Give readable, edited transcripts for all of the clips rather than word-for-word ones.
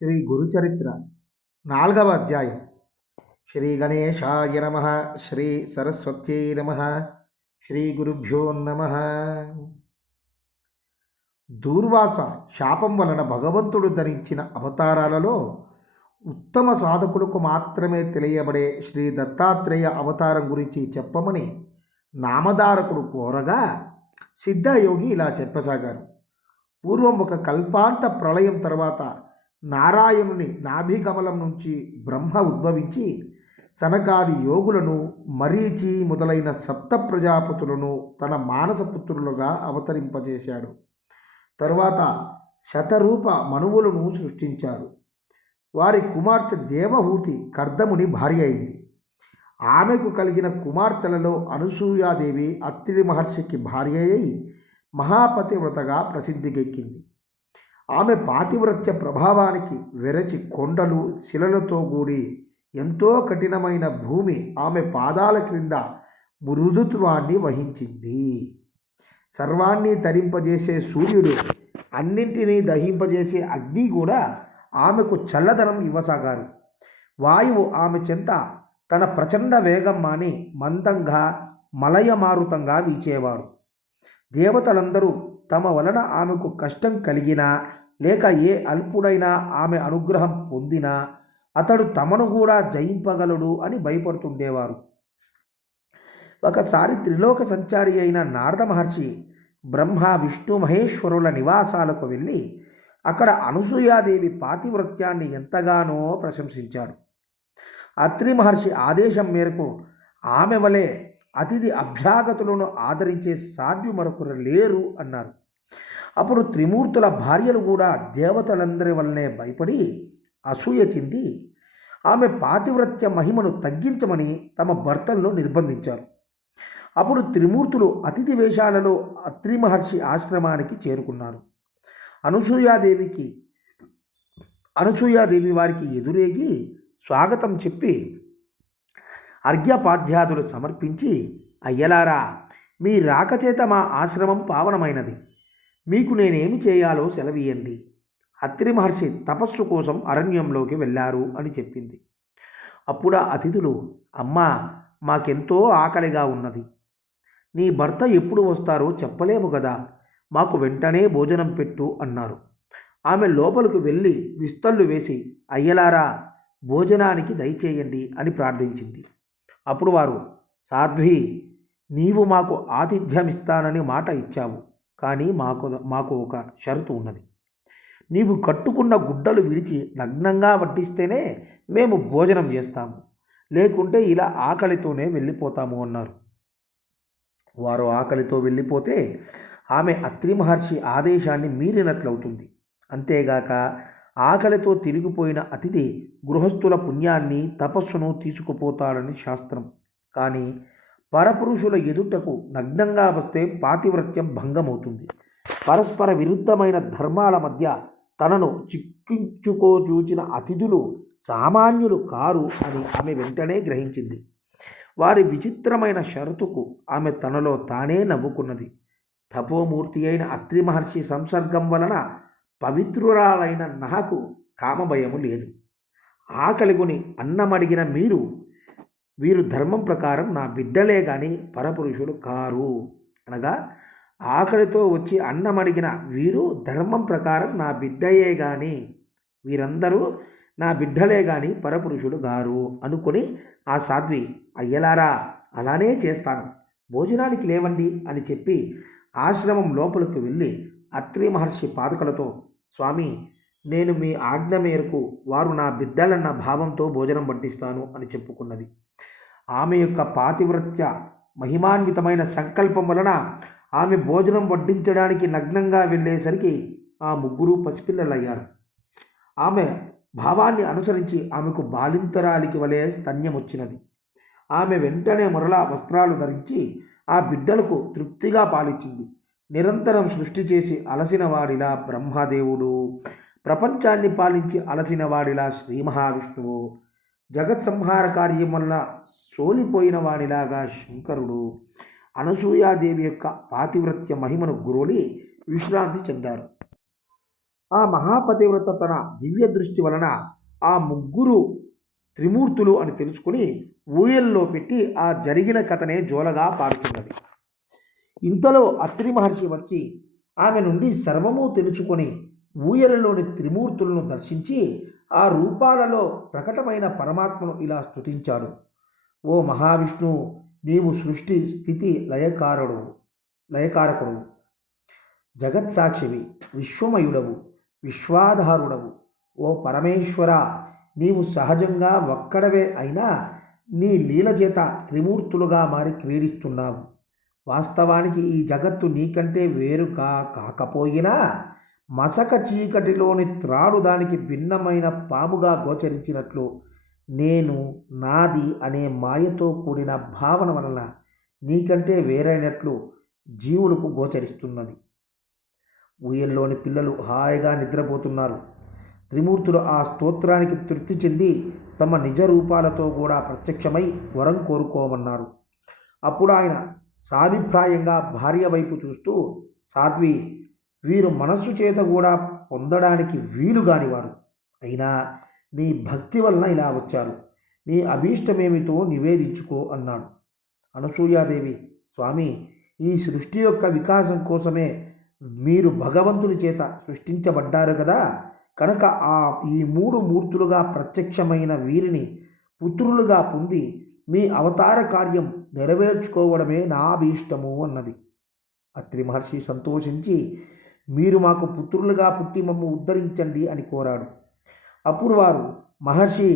శ్రీ గురుచరిత్ర 4వ అధ్యాయం. శ్రీ గణేశాయ నమ. శ్రీ సరస్వత్యై నమ. శ్రీ గురుభ్యో నమ. దూర్వాస శాపం వలన భగవంతుడు ధరించిన అవతారాలలో ఉత్తమ సాధకులకు మాత్రమే తెలియబడే శ్రీ దత్తాత్రేయ అవతారం గురించి చెప్పమని నామధారకుడు కోరగా సిద్ధయోగి ఇలా చెప్పసాగారు. పూర్వం ఒక కల్పాంత ప్రళయం తర్వాత నారాయణుని నాభికమలం నుంచి బ్రహ్మ ఉద్భవించి సనకాది యోగులను, మరీచి మొదలైన సప్త ప్రజాపతులను తన మానసపుత్రులుగా అవతరింపజేశాడు. తరువాత శతరూప మనువులను సృష్టించాడు. వారి కుమార్తె దేవహూతి కర్దముని భార్య అయింది. ఆమెకు కలిగిన కుమార్తెలలో అనసూయాదేవి అత్రి మహర్షికి భార్య అయి మహాపతివ్రతగా ప్రసిద్ధికెక్కింది. ఆమె పాతివ్రత్య ప్రభావానికి వెరచి కొండలు, శిలలతో కూడి ఎంతో కఠినమైన భూమి ఆమె పాదాల క్రింద మృదుత్వాన్ని వహించింది. సర్వాన్ని తరింపజేసే సూర్యుడు, అన్నింటినీ దహింపజేసే అగ్ని కూడా ఆమెకు చల్లదనం ఇవ్వసాగారు. వాయువు ఆమె చెంత తన ప్రచండ వేగం మాని మందంగా మలయమారుతంగా వీచేవాడు. దేవతలందరూ తమ వలన ఆమెకు కష్టం కలిగినా లేక ఏ అల్పుడైనా ఆమె అనుగ్రహం పొందినా అతడు తమను కూడా జయింపగలడు అని భయపడుతుండేవారు. ఒకసారి త్రిలోక సంచారి అయిన నారద మహర్షి బ్రహ్మ, విష్ణు, మహేశ్వరుల నివాసాలకు వెళ్ళి అక్కడ అనసూయాదేవి పాతివ్రత్యాన్ని ఎంతగానో ప్రశంసించాడు. అత్రి మహర్షి ఆదేశం మేరకు ఆమె వలె అతిథి అభ్యాగతులను ఆదరించే సాధ్వి మరొకరు లేరు అన్నారు. అప్పుడు త్రిమూర్తుల భార్యలు కూడా దేవతలందరి వల్లనే భయపడి అసూయ చెంది ఆమె పాతివ్రత్య మహిమను తగ్గించమని తమ భర్తలను నిర్బంధించారు. అప్పుడు త్రిమూర్తులు అతిథి వేషాలలో అత్రి మహర్షి ఆశ్రమానికి చేరుకున్నారు. అనసూయాదేవి వారికి ఎదురేగి స్వాగతం చెప్పి అర్ఘ్యపాద్యాదులు సమర్పించి, అయ్యలారా, మీ రాకచేత మా ఆశ్రమం పావనమైనది. మీకు నేనేమి చేయాలో సెలవీయండి. అత్రి మహర్షి తపస్సు కోసం అరణ్యంలోకి వెళ్ళారు అని చెప్పింది. అప్పుడు అతిథులు, అమ్మా, మాకెంతో ఆకలిగా ఉన్నది. నీ భర్త ఎప్పుడు వస్తారో చెప్పలేము కదా, మాకు వెంటనే భోజనం పెట్టు అన్నారు. ఆమె లోపలికి వెళ్ళి విస్తళ్ళు వేసి, అయ్యలారా, భోజనానికి దయచేయండి అని ప్రార్థించింది. అప్పుడు వారు, సాధ్వి, నీవు మాకు ఆతిథ్యమిస్తానని మాట ఇచ్చావు, కానీ మాకు ఒక షరతు ఉన్నది. నీవు కట్టుకున్న గుడ్డలు విడిచి నగ్నంగా వడ్డిస్తేనే మేము భోజనం చేస్తాము, లేకుంటే ఇలా ఆకలితోనే వెళ్ళిపోతాము అన్నారు. వారు ఆకలితో వెళ్ళిపోతే ఆమె అత్రి మహర్షి ఆదేశాన్ని మీరినట్లవుతుంది. అంతేగాక ఆకలితో తిరిగిపోయిన అతిథి గృహస్థుల పుణ్యాన్ని, తపస్సును తీసుకుపోతాడని శాస్త్రం. కానీ పరపురుషుల ఎదుటకు నగ్నంగా వస్తే పాతివ్రత్యం భంగమవుతుంది. పరస్పర విరుద్ధమైన ధర్మాల మధ్య తనను చిక్కించుకోచూచిన అతిథులు సామాన్యులు కారు అని ఆమె వెంటనే గ్రహించింది. వారి విచిత్రమైన షరతుకు ఆమె తనలో తానే నవ్వుకున్నది. తపోమూర్తి అయిన అత్రి మహర్షి సంసర్గం వలన పవిత్రురాలైన నాకు కామభయము లేదు. ఆకలిగొని అన్నమడిగిన వీరు ధర్మం ప్రకారం నా బిడ్డలే కానీ పరపురుషులు కారు. అనగా ఆకలితో వచ్చి అన్నమడిగిన వీరు ధర్మం ప్రకారం నా బిడ్డయే కానీ, వీరందరూ నా బిడ్డలే కానీ పరపురుషులు గారు అనుకొని ఆ సాధ్వి, అయ్యలారా, అలానే చేస్తాను, భోజనానికి లేవండి అని చెప్పి ఆశ్రమం లోపలికి వెళ్ళి అత్రి మహర్షి పాదకులతో, స్వామి, నేను మీ ఆజ్ఞ మేరకు వారు నా బిడ్డలన్న భావంతో భోజనం వడ్డిస్తాను అని చెప్పుకున్నది. ఆమె యొక్క పాతివ్రత్య మహిమాన్వితమైన సంకల్పం వలన ఆమె భోజనం వడ్డించడానికి నగ్నంగా వెళ్ళేసరికి ఆ ముగ్గురు పసిపిల్లలయ్యారు. ఆమె భావాన్ని అనుసరించి ఆమెకు బాలింతరాలికి వలె స్తన్యం వచ్చినది. ఆమె వెంటనే మరలా వస్త్రాలు ధరించి ఆ బిడ్డలకు తృప్తిగా పాలిచ్చింది. నిరంతరం సృష్టి చేసి అలసిన వాడిలా బ్రహ్మదేవుడు, ప్రపంచాన్ని పాలించి అలసిన వాడిలా శ్రీ మహావిష్ణువు, జగత్ సంహార కార్యం వల్ల సోలిపోయిన వాడిలాగా శంకరుడు అనసూయాదేవి యొక్క పాతివ్రత్య మహిమను గురోలి విశ్రాంతి చెందారు. ఆ మహాపతివ్రత తన దివ్య దృష్టి వలన ఆ ముగ్గురు త్రిమూర్తులు అని తెలుసుకుని ఊయల్లో పెట్టి ఆ జరిగిన కథనే జోలగా పాడుతున్నది. ఇంతలో అత్రి మహర్షి వచ్చి ఆమె నుండి సర్వము తెలుసుకొని ఊయలలోని త్రిమూర్తులను దర్శించి ఆ రూపాలలో ప్రకటమైన పరమాత్మను ఇలా స్తుతించాడు. ఓ మహావిష్ణు, నీవు సృష్టి స్థితి లయకారకుడు, జగత్సాక్షివి, విశ్వమయుడవు, విశ్వాధారుడవు. ఓ పరమేశ్వర, నీవు సహజంగా ఒక్కడవే అయినా నీ లీల చేత త్రిమూర్తులుగా మారి క్రీడిస్తున్నావు. వాస్తవానికి ఈ జగత్తు నీకంటే వేరుగా కాకపోయినా మసక చీకటిలోని త్రాడు దానికి భిన్నమైన పాముగా గోచరించినట్లు నేను నాది అనే మాయతో కూడిన భావన వలన నీకంటే వేరైనట్లు జీవులకు గోచరిస్తున్నది. ఊయల్లోని పిల్లలు హాయిగా నిద్రపోతున్నారు. త్రిమూర్తులు ఆ స్తోత్రానికి తృప్తి చెంది తమ నిజ రూపాలతో కూడా ప్రత్యక్షమై వరం కోరుకోమన్నారు. అప్పుడు ఆయన సాభిప్రాయంగా భార్య వైపు చూస్తూ, సాధ్వి, వీరు మనస్సు చేత కూడా పొందడానికి వీలు కానివారు, అయినా నీ భక్తి వలన ఇలా వచ్చారు. నీ అభీష్టమేమిటో నివేదించుకో అన్నాడు. అనసూయాదేవి, స్వామి, ఈ సృష్టి యొక్క వికాసం కోసమే మీరు భగవంతుని చేత సృష్టించబడ్డారు కదా, కనుక ఈ మూడు మూర్తులుగా ప్రత్యక్షమైన వీరిని పుత్రులుగా పొంది మీ అవతార కార్యం నెరవేర్చుకోవడమే నా అభీష్టము అన్నది. అత్రి మహర్షి సంతోషించి, మీరు మాకు పుత్రులుగా పుట్టి మమ్ము ఉద్ధరించండి అని కోరాడు. అప్పుడు వారు, మహర్షి,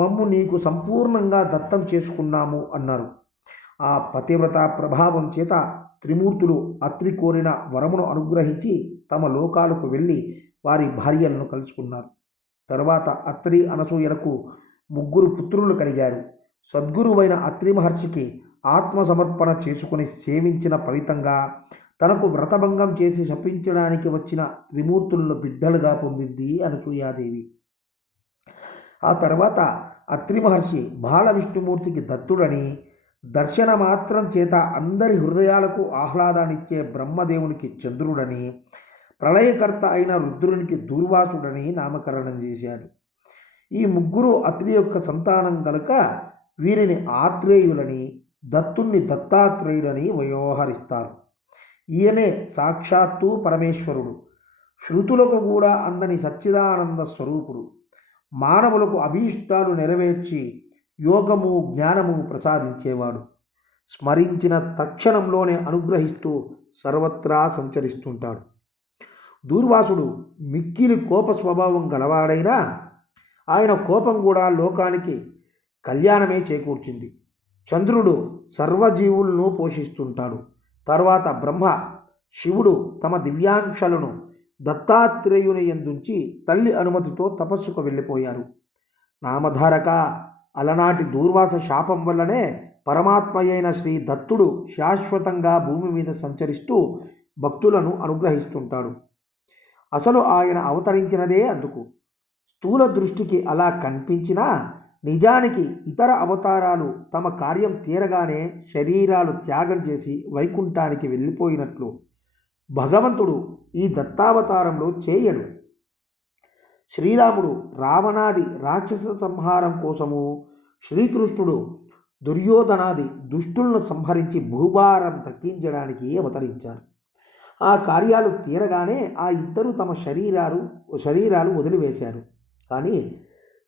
మమ్ము నీకు సంపూర్ణంగా దత్తం చేసుకున్నాము అన్నారు. ఆ పతివ్రత ప్రభావం చేత త్రిమూర్తులు అత్రి కోరిన వరమును అనుగ్రహించి తమ లోకాలకు వెళ్ళి వారి భార్యలను కలుసుకున్నారు. తరువాత అత్రి అనసూయలకు ముగ్గురు పుత్రులు కలిగారు. సద్గురువైన అత్రి మహర్షికి ఆత్మసమర్పణ చేసుకుని సేవించిన ఫలితంగా తనకు వ్రతభంగం చేసి శపించడానికి వచ్చిన త్రిమూర్తులను బిడ్డలుగా పొందింది అనసూయాదేవి. ఆ తర్వాత అత్రి మహర్షి బాల విష్ణుమూర్తికి దత్తుడని, దర్శన మాత్రం చేత అందరి హృదయాలకు ఆహ్లాదాన్నిచ్చే బ్రహ్మదేవునికి చంద్రుడని, ప్రళయకర్త అయిన రుద్రునికి దూర్వాసుడని నామకరణం చేశాడు. ఈ ముగ్గురు అత్రి యొక్క సంతానం కనుక వీరిని ఆత్రేయులని, దత్తుణ్ణి దత్తాత్రేయుడని వ్యవహరిస్తారు. ఈయనే సాక్షాత్తు పరమేశ్వరుడు, శృతులకు కూడా అందని సచ్చిదానంద స్వరూపుడు, మానవులకు అభీష్టాలు నెరవేర్చి యోగము జ్ఞానము ప్రసాదించేవాడు, స్మరించిన తక్షణంలోనే అనుగ్రహిస్తూ సర్వత్రా సంచరిస్తుంటాడు. దూర్వాసుడు మిక్కిలి కోప స్వభావం గలవాడైనా ఆయన కోపం కూడా లోకానికి కళ్యాణమే చేకూర్చింది. చంద్రుడు సర్వజీవులను పోషిస్తుంటాడు. తర్వాత బ్రహ్మ, శివుడు తమ దివ్యాంశలను దత్తాత్రేయుని యందుంచి తల్లి అనుమతితో తపస్సుకు వెళ్ళిపోయారు. నామధారక, అలనాటి దూర్వాస శాపం వల్లనే పరమాత్మ అయిన శ్రీ దత్తుడు శాశ్వతంగా భూమి మీద సంచరిస్తూ భక్తులను అనుగ్రహిస్తుంటాడు. అసలు ఆయన అవతరించినదే అందుకు. స్థూల దృష్టికి అలా కనిపించినా నిజానికి ఇతర అవతారాలు తమ కార్యం తీరగానే శరీరాలు త్యాగం చేసి వైకుంఠానికి వెళ్ళిపోయినట్లు భగవంతుడు ఈ దత్తావతారంలో చేయడు. శ్రీరాముడు రావణాది రాక్షస సంహారం కోసము, శ్రీకృష్ణుడు దుర్యోధనాది దుష్టులను సంహరించి భూభారం తగ్గించడానికి అవతరించారు. ఆ కార్యాలు తీరగానే ఆ ఇద్దరు తమ శరీరాలు వదిలివేశారు. కానీ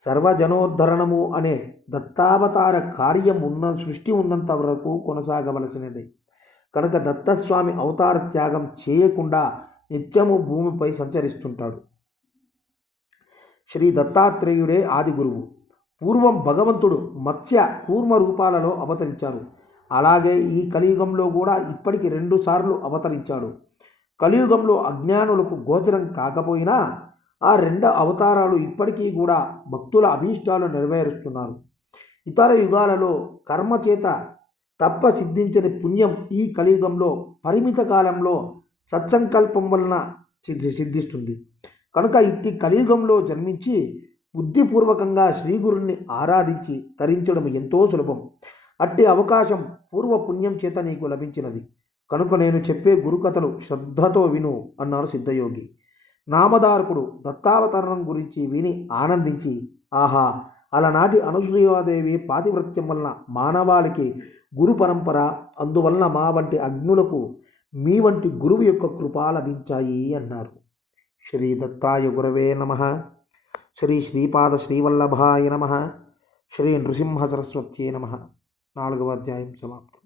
సర్వజనోద్ధరణము అనే దత్తావతార కార్యం సృష్టి ఉన్నంత వరకు కొనసాగవలసినది. కనుక దత్తస్వామి అవతార త్యాగం చేయకుండా నిత్యము భూమిపై సంచరిస్తుంటాడు. శ్రీ దత్తాత్రేయుడే ఆది గురువు. పూర్వం భగవంతుడు మత్స్య కూర్మ రూపాలలో అవతరించారు. అలాగే ఈ కలియుగంలో కూడా ఇప్పటికి 2 సార్లు అవతరించాడు. కలియుగంలో అజ్ఞానులకు గోచరం కాకపోయినా ఆ 2 అవతారాలు ఇప్పటికీ కూడా భక్తుల అభీష్టాలు నెరవేరుస్తున్నారు. ఇతర యుగాలలో కర్మ చేత తప్ప సిద్ధించని పుణ్యం ఈ కలియుగంలో పరిమిత కాలంలో సత్సంకల్పం వలన సిద్ధిస్తుంది. కనుక ఇట్టి కలియుగంలో జన్మించి బుద్ధిపూర్వకంగా శ్రీగురుణ్ణి ఆరాధించి తరించడం ఎంతో సులభం. అట్టి అవకాశం పూర్వ పుణ్యం చేత నీకు లభించినది. కనుక నేను చెప్పే గురుకథలు శ్రద్ధతో విను అన్నారు సిద్ధయోగి. నామధారకుడు దత్తావతరణం గురించి విని ఆనందించి, ఆహా, అలనాటి అనసూయాదేవి పాతివ్రత్యం వలన మానవాళికి గురు పరంపర, అందువలన మా వంటి అగ్నులకు మీ వంటి గురువు యొక్క కృప లభించాయి అన్నారు. శ్రీ దత్తాయ గురవే నమ. శ్రీ శ్రీపాద శ్రీవల్లభాయ నమ. శ్రీ నృసింహ సరస్వత్యే నమ. 4వ అధ్యాయం సమాప్తం.